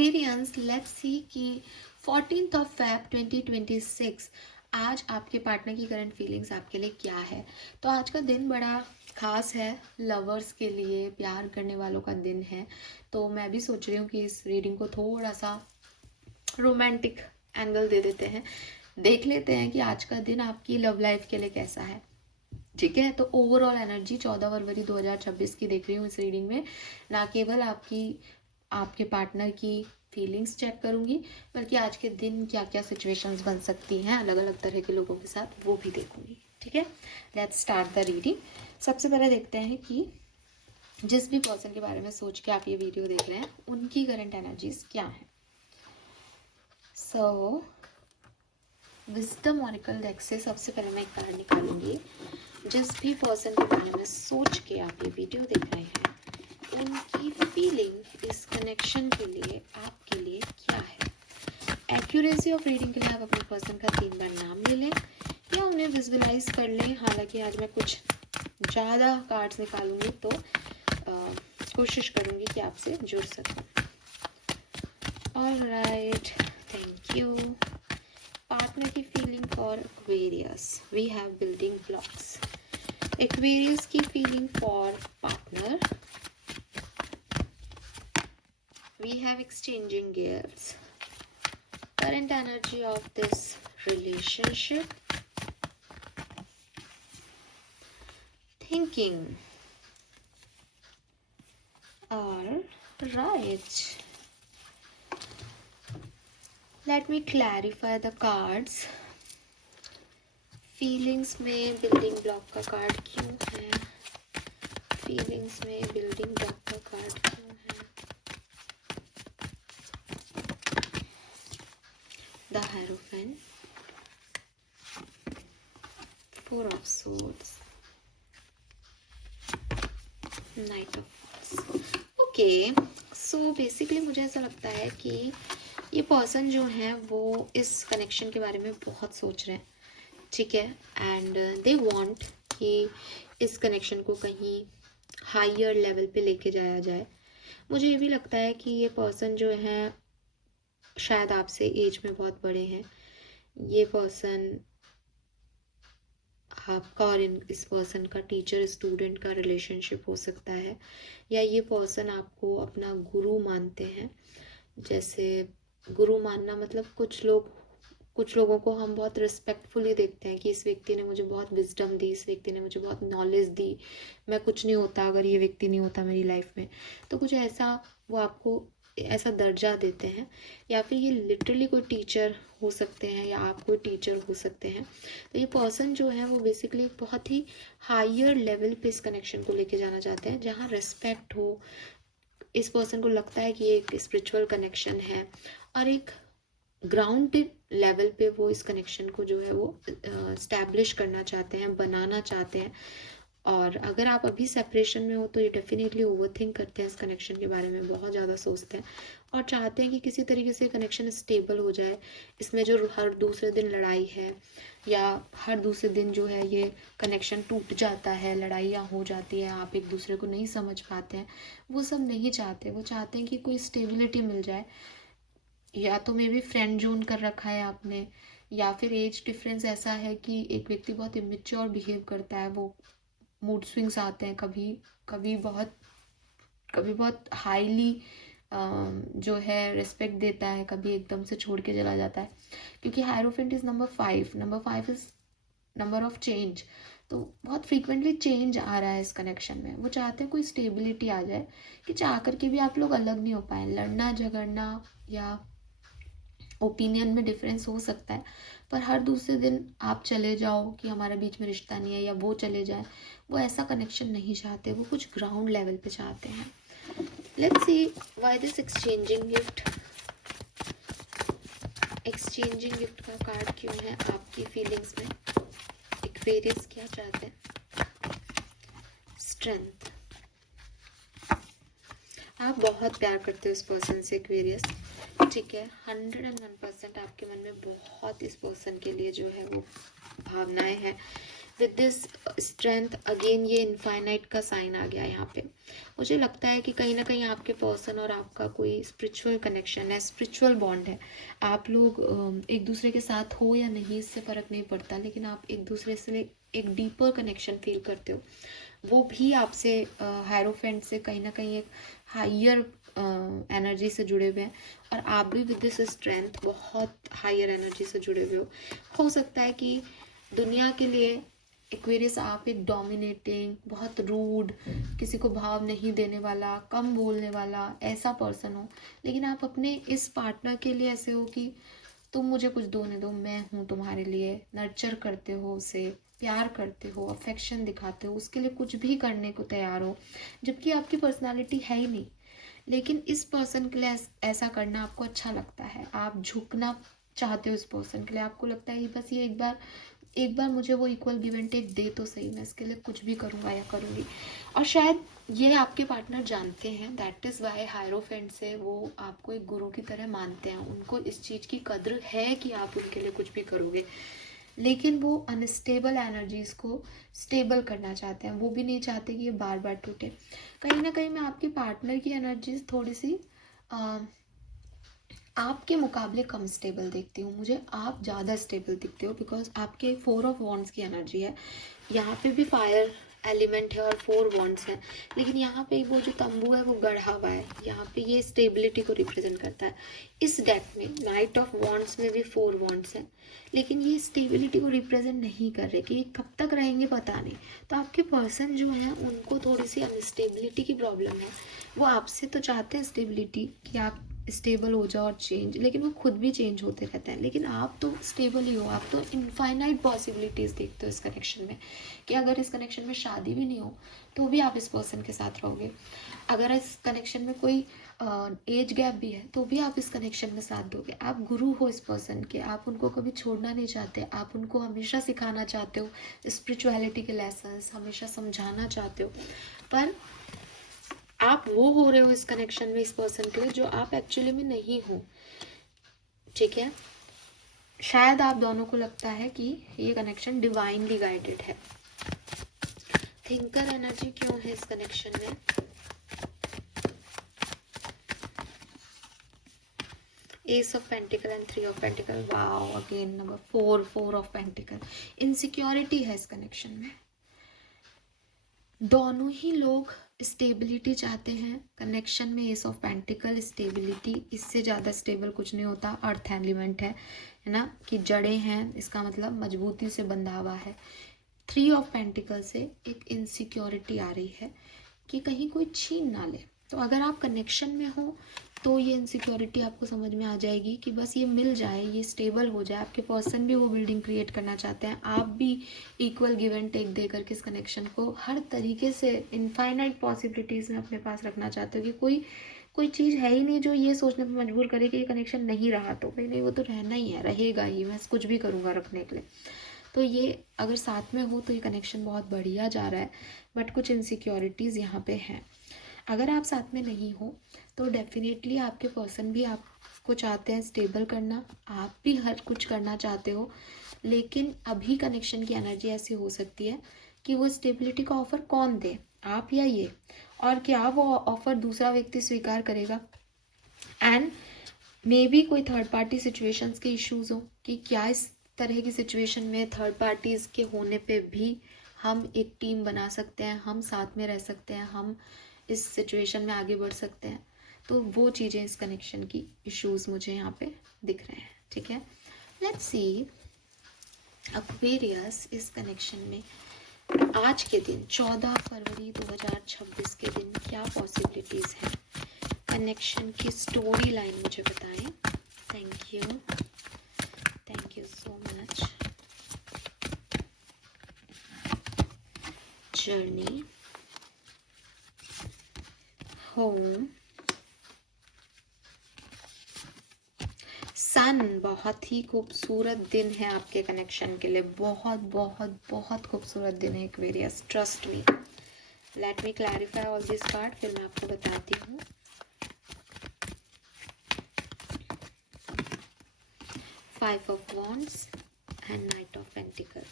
Aquarians, let's see कि 14 Feb 2026 आज आपके पार्टनर की करंट फीलिंग्स आपके लिए क्या है। तो आज का दिन बड़ा खास है, लवर्स के लिए, प्यार करने वालों का दिन है। तो मैं भी सोच रही हूँ कि इस रीडिंग को थोड़ा सा रोमांटिक एंगल दे देते हैं, देख लेते हैं कि आज का दिन आपकी लव लाइफ के लिए कैसा है। ठीक है, तो ओवरऑल एनर्जी 14 फरवरी 2026 की देख रही हूँ इस रीडिंग में। ना केवल आपके पार्टनर की फीलिंग्स चेक करूंगी, बल्कि आज के दिन क्या क्या सिचुएशंस बन सकती हैं अलग अलग तरह के लोगों के साथ, वो भी देखूंगी। ठीक है, लेट्स स्टार्ट द रीडिंग। सबसे पहले देखते हैं कि जिस भी पर्सन के बारे में सोच के आप ये वीडियो देख रहे हैं उनकी करंट एनर्जीज क्या है। सो विजडम ऑरेकल डेक से सबसे पहले मैं एक कार्ड निकालूंगी। जिस भी पर्सन के बारे में सोच के आप ये वीडियो देख रहे हैं उनकी फीलिंग इस कनेक्शन के लिए आपके लिए क्या है। एक्यूरेसी ऑफ रीडिंग के लिए आप अपने पर्सन का 3 बार नाम ले लें या उन्हें विजुअलाइज कर लें। हालांकि आज मैं कुछ ज़्यादा कार्ड्स निकालूंगी तो कोशिश करूंगी कि आपसे जुड़ सकूं। Alright, thank you. पार्टनर की feeling for Aquarius, we have building blocks. Aquarius की feeling for partner, we have exchanging gifts. Current energy of this relationship, thinking. Alright, let me clarify the cards. Feelings में building block का card क्यों है? Feelings में building block का card क्यों है? The hierophant, 4 of swords, night of okay. So basically मुझे ऐसा लगता है कि ये पर्सन जो है वो इस कनेक्शन के बारे में बहुत सोच रहे हैं। ठीक है, एंड दे वांट कि इस कनेक्शन को कहीं हायर लेवल पे लेके जाया जाए। मुझे ये भी लगता है कि ये पर्सन जो है शायद आपसे एज में बहुत बड़े हैं। ये पर्सन आपका और इस पर्सन का टीचर स्टूडेंट का रिलेशनशिप हो सकता है, या ये पर्सन आपको अपना गुरु मानते हैं। जैसे गुरु मानना मतलब कुछ लोगों को हम बहुत रिस्पेक्टफुली देखते हैं कि इस व्यक्ति ने मुझे बहुत विजडम दी, इस व्यक्ति ने मुझे बहुत नॉलेज दी, मैं कुछ नहीं होता अगर ये व्यक्ति नहीं होता मेरी लाइफ में। तो कुछ ऐसा वो आपको ऐसा दर्जा देते हैं, या फिर ये लिटरली कोई टीचर हो सकते हैं या आप कोई टीचर हो सकते हैं। तो ये पर्सन जो है वो बेसिकली बहुत ही हायर लेवल पे इस कनेक्शन को लेके जाना चाहते हैं, जहाँ रिस्पेक्ट हो। इस पर्सन को लगता है कि ये एक स्पिरिचुअल कनेक्शन है और एक ग्राउंडेड लेवल पे वो इस कनेक्शन को जो है वो स्टैब्लिश करना चाहते हैं, बनाना चाहते हैं। और अगर आप अभी सेपरेशन में हो तो ये डेफिनेटली ओवरथिंक करते हैं इस कनेक्शन के बारे में, बहुत ज़्यादा सोचते हैं और चाहते हैं कि किसी तरीके से कनेक्शन स्टेबल हो जाए। इसमें जो हर दूसरे दिन लड़ाई है या हर दूसरे दिन जो है ये कनेक्शन टूट जाता है, लड़ाइयाँ हो जाती हैं, आप एक दूसरे को नहीं समझ पाते हैं, वो सब नहीं चाहते। वो चाहते हैं कि कोई स्टेबिलिटी मिल जाए। या तो मे बी फ्रेंड जोन कर रखा है आपने, या फिर एज डिफरेंस ऐसा है कि एक व्यक्ति बहुत इमेच्योर बिहेव करता है, वो मूड स्विंग्स आते हैं, कभी बहुत हाईली जो है रिस्पेक्ट देता है, कभी एकदम से छोड़ के चला जाता है। क्योंकि hierophant is number 5 is number of change. तो बहुत फ्रीक्वेंटली चेंज आ रहा है इस कनेक्शन में। वो चाहते हैं कोई स्टेबिलिटी आ जाए कि चाह करके भी आप लोग अलग नहीं हो पाए। लड़ना झगड़ना या ओपिनियन में डिफरेंस हो सकता है, पर हर दूसरे दिन आप चले जाओ कि हमारे बीच में रिश्ता नहीं है, या वो चले जाए, वो ऐसा कनेक्शन नहीं चाहते। वो कुछ ग्राउंड लेवल पे चाहते हैं। Let's see why this exchanging gift. Exchanging gift का कार्ड क्यों है आपकी फीलिंग्स में? एक्वेरियस क्या चाहते हैं? स्ट्रेंथ। आप बहुत प्यार करते हो इस पर्सन से एक्वेरियस, ठीक है। 101% आपके मन में बहुत इस पर्सन के लिए जो है वो भावनाएं हैं। विद दिस स्ट्रेंथ अगेन ये इनफाइनाइट का साइन आ गया यहाँ पे। मुझे लगता है कि कहीं ना कहीं आपके पर्सन और आपका कोई स्पिरिचुअल कनेक्शन है, स्पिरिचुअल बॉन्ड है। आप लोग एक दूसरे के साथ हो या नहीं इससे फ़र्क नहीं पड़ता, लेकिन आप एक दूसरे से एक डीपर कनेक्शन फील करते हो। वो भी आपसे हायरोफेंट से कहीं ना कहीं एक हायर एनर्जी से जुड़े हुए हैं, और आप भी विद दिस स्ट्रेंथ बहुत हायर एनर्जी से जुड़े हुए हो सकता है कि दुनिया के लिए एक्वेरियस आप एक डोमिनेटिंग, बहुत रूड, किसी को भाव नहीं देने वाला, कम बोलने वाला ऐसा पर्सन हो, लेकिन आप अपने इस पार्टनर के लिए ऐसे हो कि तुम मुझे कुछ दोने दो, मैं हूँ तुम्हारे लिए। नर्चर करते हो उसे, प्यार करते हो, अफेक्शन दिखाते हो, उसके लिए कुछ भी करने को तैयार हो, जबकि आपकी पर्सनालिटी है ही नहीं। लेकिन इस पर्सन के लिए ऐसा करना आपको अच्छा लगता है। आप झुकना चाहते हो इस पर्सन के लिए। आपको लगता है बस ये एक बार मुझे वो इक्वल गिव एंड टेक दे तो सही, मैं इसके लिए कुछ भी करूँगा या करूँगी। और शायद ये आपके पार्टनर जानते हैं। दैट इज़ वाई हायरोफेंट से वो आपको एक गुरु की तरह मानते हैं। उनको इस चीज़ की कद्र है कि आप उनके लिए कुछ भी करोगे, लेकिन वो अनस्टेबल एनर्जीज को स्टेबल करना चाहते हैं। वो भी नहीं चाहते कि ये बार बार टूटे। कहीं ना कहीं मैं आपके पार्टनर की एनर्जीज थोड़ी सी आपके मुकाबले कम स्टेबल देखती हूँ। मुझे आप ज़्यादा स्टेबल दिखते हो, बिकॉज आपके 4 ऑफ वॉन्ड्स की एनर्जी है। यहाँ पे भी फायर एलिमेंट है और 4 वॉन्ड्स हैं, लेकिन यहाँ पे वो जो तंबू है वो गढ़ा हुआ है। यहाँ पे ये स्टेबिलिटी को रिप्रेजेंट करता है। इस डेक में नाइट ऑफ वॉन्ड्स में भी 4 वॉन्ड्स हैं, लेकिन ये स्टेबिलिटी को रिप्रेजेंट नहीं कर रहे कि ये कब तक रहेंगे पता नहीं। तो आपके पर्सन जो है उनको थोड़ी सी अनस्टेबिलिटी की प्रॉब्लम है। वो आपसे तो चाहते हैं स्टेबिलिटी, कि आप स्टेबल हो जाओ और चेंज, लेकिन वो खुद भी चेंज होते रहते हैं। लेकिन आप तो स्टेबल ही हो। आप तो इनफाइनाइट पॉसिबिलिटीज़ देखते हो इस कनेक्शन में, कि अगर इस कनेक्शन में शादी भी नहीं हो तो भी आप इस पर्सन के साथ रहोगे। अगर इस कनेक्शन में कोई एज गैप भी है तो भी आप इस कनेक्शन में साथ दोगे। आप गुरु हो इस पर्सन के। आप उनको कभी छोड़ना नहीं चाहते। आप उनको हमेशा सिखाना चाहते हो स्पिरिचुअलिटी के लेसन्स, हमेशा समझाना चाहते हो। पर आप वो हो रहे हो इस कनेक्शन में इस पर्सन के लिए जो आप एक्चुअली में नहीं हो, ठीक है। शायद आप दोनों को लगता है कि ये कनेक्शन डिवाइनली गाइडेड है। थिंकर एनर्जी क्यों है इस कनेक्शन में? S of pentacle and 3 of pentacle. Wow, again number 4 of pentacle. Insecurity है इस कनेक्शन में। दोनों ही लोग स्टेबिलिटी चाहते हैं। कनेक्शन में एस ऑफ पेंटिकल, स्टेबिलिटी, इससे ज़्यादा स्टेबल कुछ नहीं होता। अर्थ एलिमेंट है ना, कि जड़ें हैं, इसका मतलब मजबूती से बंधा हुआ है। 3 ऑफ पेंटिकल से एक इनसिक्योरिटी आ रही है कि कहीं कोई छीन ना ले। तो अगर आप कनेक्शन में हो तो ये इनसिक्योरिटी आपको समझ में आ जाएगी कि बस ये मिल जाए, ये स्टेबल हो जाए। आपके पर्सन भी वो बिल्डिंग क्रिएट करना चाहते हैं। आप भी इक्वल गिव एंड टेक दे करके इस कनेक्शन को हर तरीके से इनफाइनाइट पॉसिबिलिटीज़ में अपने पास रखना चाहते हो, कि कोई चीज़ है ही नहीं जो ये सोचने पर मजबूर करे कि ये कनेक्शन नहीं रहा तो भाई नहीं, वो तो रहना ही है, रहेगा ही, मैं कुछ भी करूँगा रखने के लिए। तो ये अगर साथ में हो तो ये कनेक्शन बहुत बढ़िया जा रहा है, बट कुछ इनसिक्योरिटीज़ यहाँ पे हैं। अगर आप साथ में नहीं हो तो डेफिनेटली आपके पर्सन भी आपको चाहते हैं स्टेबल करना, आप भी हर कुछ करना चाहते हो, लेकिन अभी कनेक्शन की एनर्जी ऐसी हो सकती है कि वो स्टेबिलिटी का ऑफर कौन दे, आप या ये, और क्या वो ऑफर दूसरा व्यक्ति स्वीकार करेगा। एंड मे बी कोई थर्ड पार्टी सिचुएशंस के इश्यूज हो, कि क्या इस तरह की सिचुएशन में थर्ड पार्टीज़ के होने पे भी हम एक टीम बना सकते हैं, हम साथ में रह सकते हैं, हम इस सिचुएशन में आगे बढ़ सकते हैं। तो वो चीज़ें इस कनेक्शन की इश्यूज मुझे यहाँ पे दिख रहे हैं, ठीक है। लेट्स सी एक्वेरियस इस कनेक्शन में आज के दिन 14 फरवरी 2026 के दिन क्या पॉसिबिलिटीज़ हैं। कनेक्शन की स्टोरी लाइन मुझे बताएं। Thank you so much. Journey, home, son. बहुत ही खूबसूरत दिन है आपके कनेक्शन के लिए, बहुत बहुत बहुत खूबसूरत दिन है Aquarius, trust me. Let me clarify all this part, फिर मैं आपको बताती हूँ। Five of wands and knight of pentacle.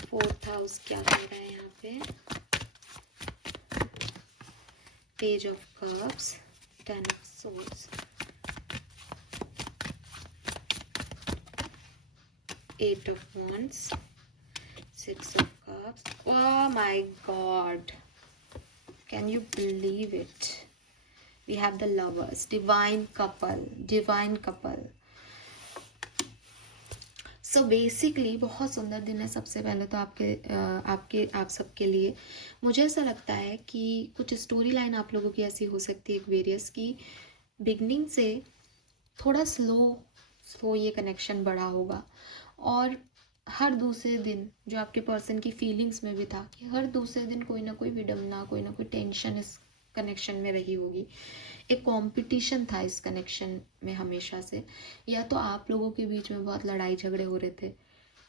Fourth house क्या कर रहा है यहाँ पे? Page of cups, ten of swords, eight of wands, six of cups. Oh my god, can you believe it? We have the lovers, divine couple, divine couple. So basically बहुत सुंदर दिन है। सबसे पहले तो आप सबके लिए मुझे ऐसा लगता है कि कुछ स्टोरी लाइन आप लोगों की ऐसी हो सकती है एक्वेरियस की, बिगनिंग से थोड़ा स्लो ये कनेक्शन बढ़ा होगा, और हर दूसरे दिन जो आपके पर्सन की फीलिंग्स में भी था कि हर दूसरे दिन कोई ना कोई विडम्बना, कोई ना कोई टेंशन इस कनेक्शन में रही होगी। एक कंपटीशन था इस कनेक्शन में हमेशा से, या तो आप लोगों के बीच में बहुत लड़ाई झगड़े हो रहे थे,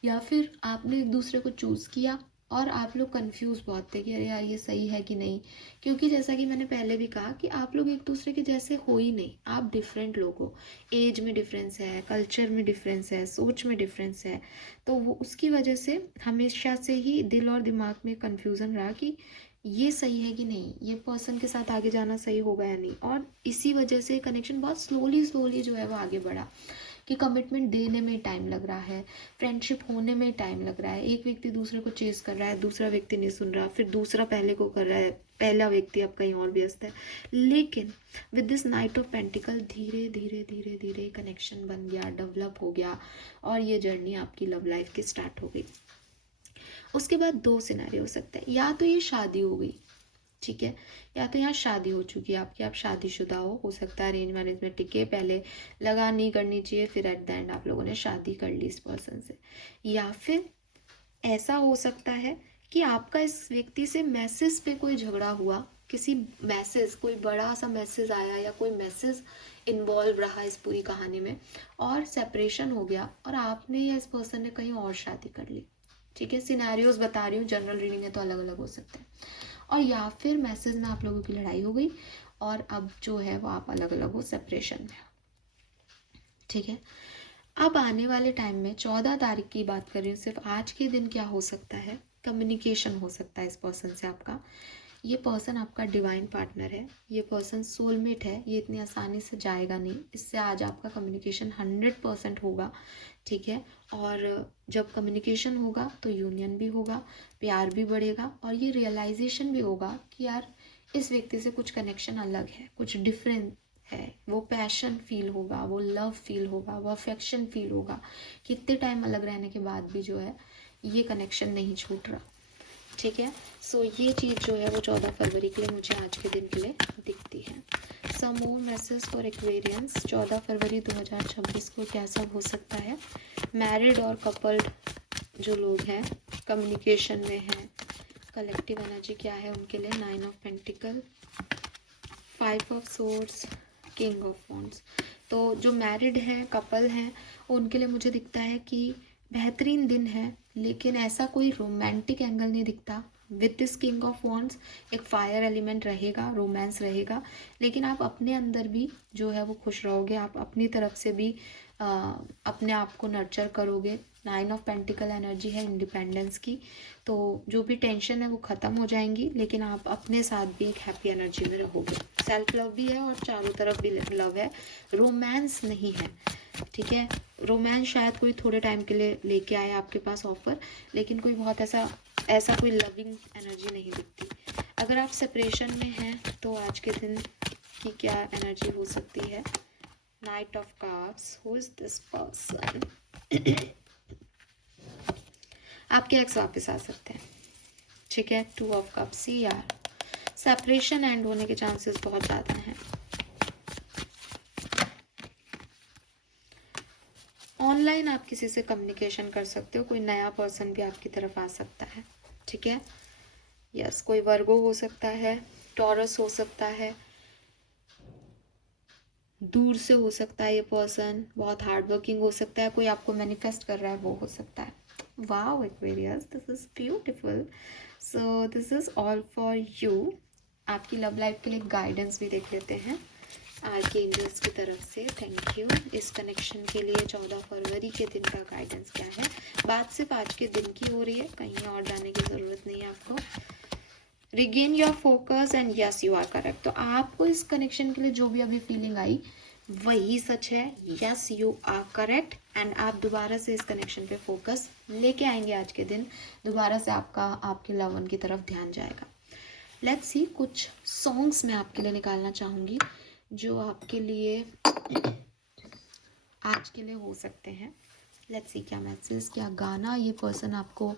या फिर आपने एक दूसरे को चूज़ किया और आप लोग कंफ्यूज बहुत थे कि अरे यार ये सही है कि नहीं। क्योंकि जैसा कि मैंने पहले भी कहा कि आप लोग एक दूसरे के जैसे हो ही नहीं, आप डिफरेंट लोग हो। एज में डिफरेंस है, कल्चर में डिफरेंस है, सोच में डिफरेंस है। तो वो उसकी वजह से हमेशा से ही दिल और दिमाग में कन्फ्यूज़न रहा कि ये सही है कि नहीं, ये पर्सन के साथ आगे जाना सही होगा या नहीं। और इसी वजह से कनेक्शन बहुत स्लोली जो है वो आगे बढ़ा, कि कमिटमेंट देने में टाइम लग रहा है, फ्रेंडशिप होने में टाइम लग रहा है। एक व्यक्ति दूसरे को चेस कर रहा है, दूसरा व्यक्ति नहीं सुन रहा, फिर दूसरा पहले को कर रहा है, पहला व्यक्ति अब कहीं और व्यस्त है। लेकिन with this night of pentacle धीरे धीरे कनेक्शन बन गया, डेवलप हो गया, और ये जर्नी आपकी लव लाइफ की स्टार्ट हो गई। उसके बाद दो सिनेरियो हो सकते हैं, या तो ये शादी हो गई, ठीक है, या तो यहाँ शादी हो चुकी है आपकी, आप शादीशुदा हो सकता है अरेंज मैरिज में टिके, पहले लगा नहीं करनी चाहिए, फिर एट द एंड आप लोगों ने शादी कर ली इस पर्सन से। या फिर ऐसा हो सकता है कि आपका इस व्यक्ति से मैसेज पे कोई झगड़ा हुआ, किसी मैसेज, कोई बड़ा सा मैसेज आया या कोई मैसेज इन्वॉल्व रहा इस पूरी कहानी में, और सेपरेशन हो गया, और आपने या इस पर्सन ने कहीं और शादी कर ली। ठीक है, सिनेरियोज बता रही हूँ, जनरल रीडिंग है तो अलग अलग हो सकते हैं। और या फिर मैसेज में आप लोगों की लड़ाई हो गई और अब जो है वो आप अलग अलग हो, सेपरेशन में। ठीक है, अब आने वाले टाइम में 14 तारीख की बात कर रही हूँ, सिर्फ आज के दिन क्या हो सकता है, कम्युनिकेशन हो सकता है इस पर्सन से आपका। ये पर्सन आपका डिवाइन पार्टनर है, ये पर्सन सोलमेट है, ये इतनी आसानी से जाएगा नहीं। इससे आज आपका कम्युनिकेशन 100% होगा। ठीक है, और जब कम्युनिकेशन होगा तो यूनियन भी होगा, प्यार भी बढ़ेगा, और ये रियलाइजेशन भी होगा कि यार इस व्यक्ति से कुछ कनेक्शन अलग है, कुछ डिफरेंट है। वो पैशन फील होगा, वो लव फील होगा, वो अफेक्शन फील होगा। कितने टाइम अलग रहने के बाद भी जो है ये कनेक्शन नहीं छूट रहा। ठीक है, सो ये चीज़ जो है वो 14 फरवरी के लिए मुझे आज के दिन के लिए दिखती है। सम मोर मैसेज फॉर एक्वेरियंस 14 फरवरी 2026 को क्या सब हो सकता है। मैरिड और कपल्ड जो लोग हैं, कम्युनिकेशन में हैं, कलेक्टिव एनर्जी क्या है उनके लिए, 9 of pentacle, 5 of swords, king of wands. तो जो मैरिड हैं, कपल हैं, उनके लिए मुझे दिखता है कि बेहतरीन दिन है, लेकिन ऐसा कोई रोमांटिक एंगल नहीं दिखता। With this king of wands एक फायर एलिमेंट रहेगा, रोमांस रहेगा, लेकिन आप अपने अंदर भी जो है वो खुश रहोगे, आप अपनी तरफ से भी अपने आप को नर्चर करोगे। 9 ऑफ पेंटिकल एनर्जी है इंडिपेंडेंस की, तो जो भी टेंशन है वो ख़त्म हो जाएंगी, लेकिन आप अपने साथ भी एक हैप्पी एनर्जी में रहोगे। सेल्फ लव भी है और चारों तरफ भी लव है, रोमांस नहीं है। ठीक है, रोमांस शायद कोई थोड़े टाइम के लिए लेके आए आपके पास ऑफर, लेकिन कोई बहुत ऐसा कोई लविंग एनर्जी नहीं दिखती। अगर आप सेपरेशन में हैं तो आज के दिन की क्या एनर्जी हो सकती है। Night of cups, who is this person. आपके एक्स वापस आ सकते हैं। ठीक है, 2 ऑफ कप्स, यार सेपरेशन एंड होने के चांसेस बहुत ज़्यादा हैं। ऑनलाइन आप किसी से कम्युनिकेशन कर सकते हो, कोई नया पर्सन भी आपकी तरफ आ सकता है। ठीक है, यस, कोई वर्गो हो सकता है, टॉरस हो सकता है, दूर से हो सकता है ये पर्सन, बहुत हार्ड वर्किंग हो सकता है, कोई आपको मैनिफेस्ट कर रहा है वो हो सकता है। Wow Aquarius, this is beautiful. So this is all for you. आपकी लव लाइफ के लिए गाइडेंस भी देख लेते हैं। आज के एंजल्स की तरफ से थैंक यू। इस कनेक्शन के लिए 14 फरवरी के दिन का गाइडेंस क्या है? बात सिर्फ आज के दिन की हो रही है, कहीं और जाने की ज़रूरत नहीं है आपको। Regain your focus and yes you are correct. तो आपको इस कनेक्शन के लिए जो भी अभी फीलिंग आई वही सच है। Yes you are correct and आप दोबारा से इस कनेक्शन पे फोकस लेके आएंगे। आज के दिन दोबारा से आपका आपके लव वन की तरफ ध्यान जाएगा। लेट्स सी, कुछ सॉन्ग्स मैं आपके लिए निकालना चाहूँगी जो आपके लिए आज के लिए हो सकते हैं। लेट्स सी क्या मैसेज, क्या गाना ये पर्सन आपको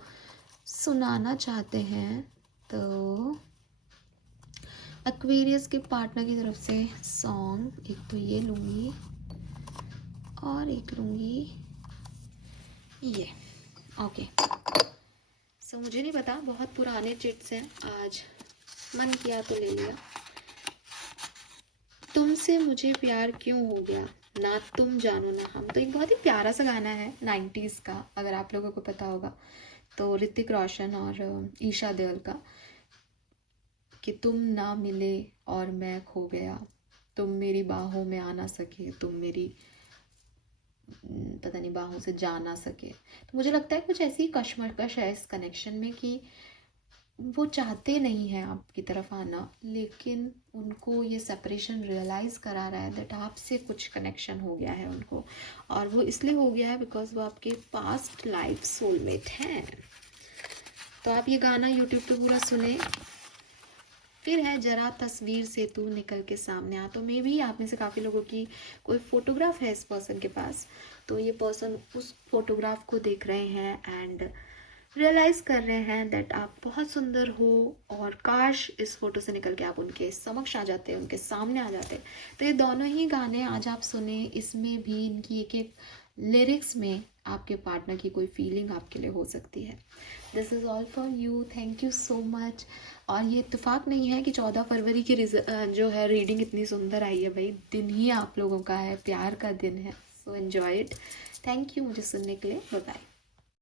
सुनाना चाहते हैं। तो एक्वेरियस के पार्टनर की तरफ से सॉन्ग, एक तो ये लूँगी और एक लूँगी ये। ओके सो मुझे नहीं पता, बहुत पुराने चिट्स हैं, आज मन किया तो ले लिया। तुमसे मुझे प्यार क्यों हो गया, ना तुम जानो ना हम। तो एक बहुत ही प्यारा सा गाना है 90s का, अगर आप लोगों को पता होगा तो ऋतिक रोशन और ईशा देओल का, कि तुम ना मिले और मैं खो गया, तुम मेरी बाहों में आ ना सके, तुम मेरी पता नहीं बाहों से जा ना सके। तो मुझे लगता है कुछ ऐसी कशमकश है इस कनेक्शन में कि वो चाहते नहीं हैं आपकी तरफ आना, लेकिन उनको ये सेपरेशन रियलाइज़ करा रहा है दैट आपसे कुछ कनेक्शन हो गया है उनको, और वो इसलिए हो गया है बिकॉज वो आपके पास्ट लाइफ सोलमेट हैं। तो आप ये गाना यूट्यूब पे पूरा सुने। फिर है जरा तस्वीर से तू निकल के सामने आ। तो मे भी आप में से काफ़ी लोगों की कोई फोटोग्राफ है इस पर्सन के पास, तो ये पर्सन उस फोटोग्राफ को देख रहे हैं एंड रियलाइज़ कर रहे हैं दैट आप बहुत सुंदर हो, और काश इस फोटो से निकल के आप उनके समक्ष आ जाते, उनके सामने आ जाते। तो ये दोनों ही गाने आज आप सुने, इसमें भी इनकी एक एक लिरिक्स में आपके पार्टनर की कोई फीलिंग आपके लिए हो सकती है। This is all for you, thank you so much. और ये इत्तेफाक नहीं है कि 14 फरवरी की जो है रीडिंग इतनी सुंदर आई है, भाई दिन ही आप लोगों का है, प्यार का दिन है। So enjoy it. Thank you मुझे सुनने के लिए। Bye bye.